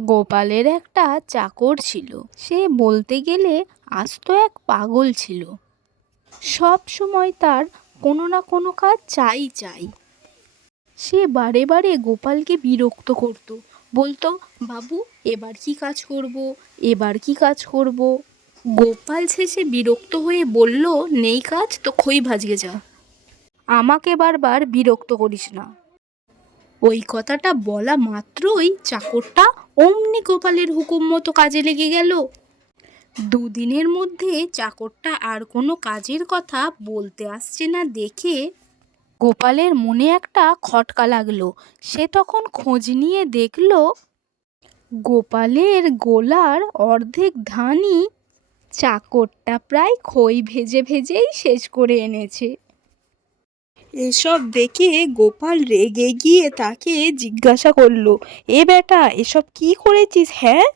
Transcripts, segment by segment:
গোপালের একটা চাকর ছিল। সে বলতে গেলে আস্ত এক পাগল ছিল। সব সময় তার কোনো না কোনো কাজ চাই চাই। সে বারে বারে গোপালকে বিরক্ত করতো। বলতো, বাবু, এবার কি কাজ করব? এবার কি কাজ করব? গোপাল শেষে বিরক্ত হয়ে বলল, নেই কাজ, তো খই ভাজগে যা। আমাকে বারবার বিরক্ত করিস না। ওই কথাটা বলা মাত্রই চাকরটা অমনি গোপালের হুকুম মতো কাজে লেগে গেল। দুদিনের মধ্যে চাকরটা আর কোনো কাজের কথা বলতে আসছে না দেখে গোপালের মনে একটা খটকা লাগল। সে তখন খোঁজ নিয়ে দেখল, গোপালের গোলার অর্ধেক ধানই চাকরটা প্রায় খই ভেজে ভেজেই শেষ করে এনেছে। এসব দেখে গোপাল রেগে গিয়ে তাকে জিজ্ঞাসা করল, এ বেটা, এসব কি করেছিস হ্যাঁ?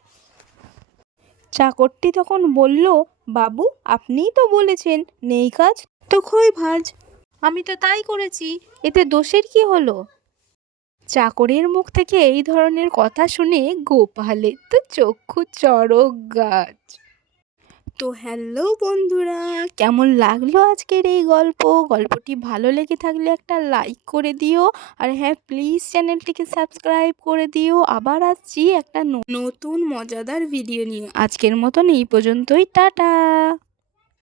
চাকরটি তখন বলল, বাবু, আপনিই তো বলেছেন, নেই কাজ তো খই ভাজ। আমি তো তাই করেছি, এতে দোষের কি হলো? চাকরের মুখ থেকে এই ধরনের কথা শুনে গোপালের তো চক্ষু চড়ক গাছ। তো হ্যালো বন্ধুরা, কেমন লাগল আজকের এই গল্প? গল্পটি ভালো লেগে থাকলে একটা লাইক করে দিও, আর হ্যাঁ প্লিজ চ্যানেলটিকে সাবস্ক্রাইব করে দিও। আবার আসছি একটা নতুন মজাদার ভিডিও নিয়ে। আজকের মতন এই পর্যন্তই, টাটা!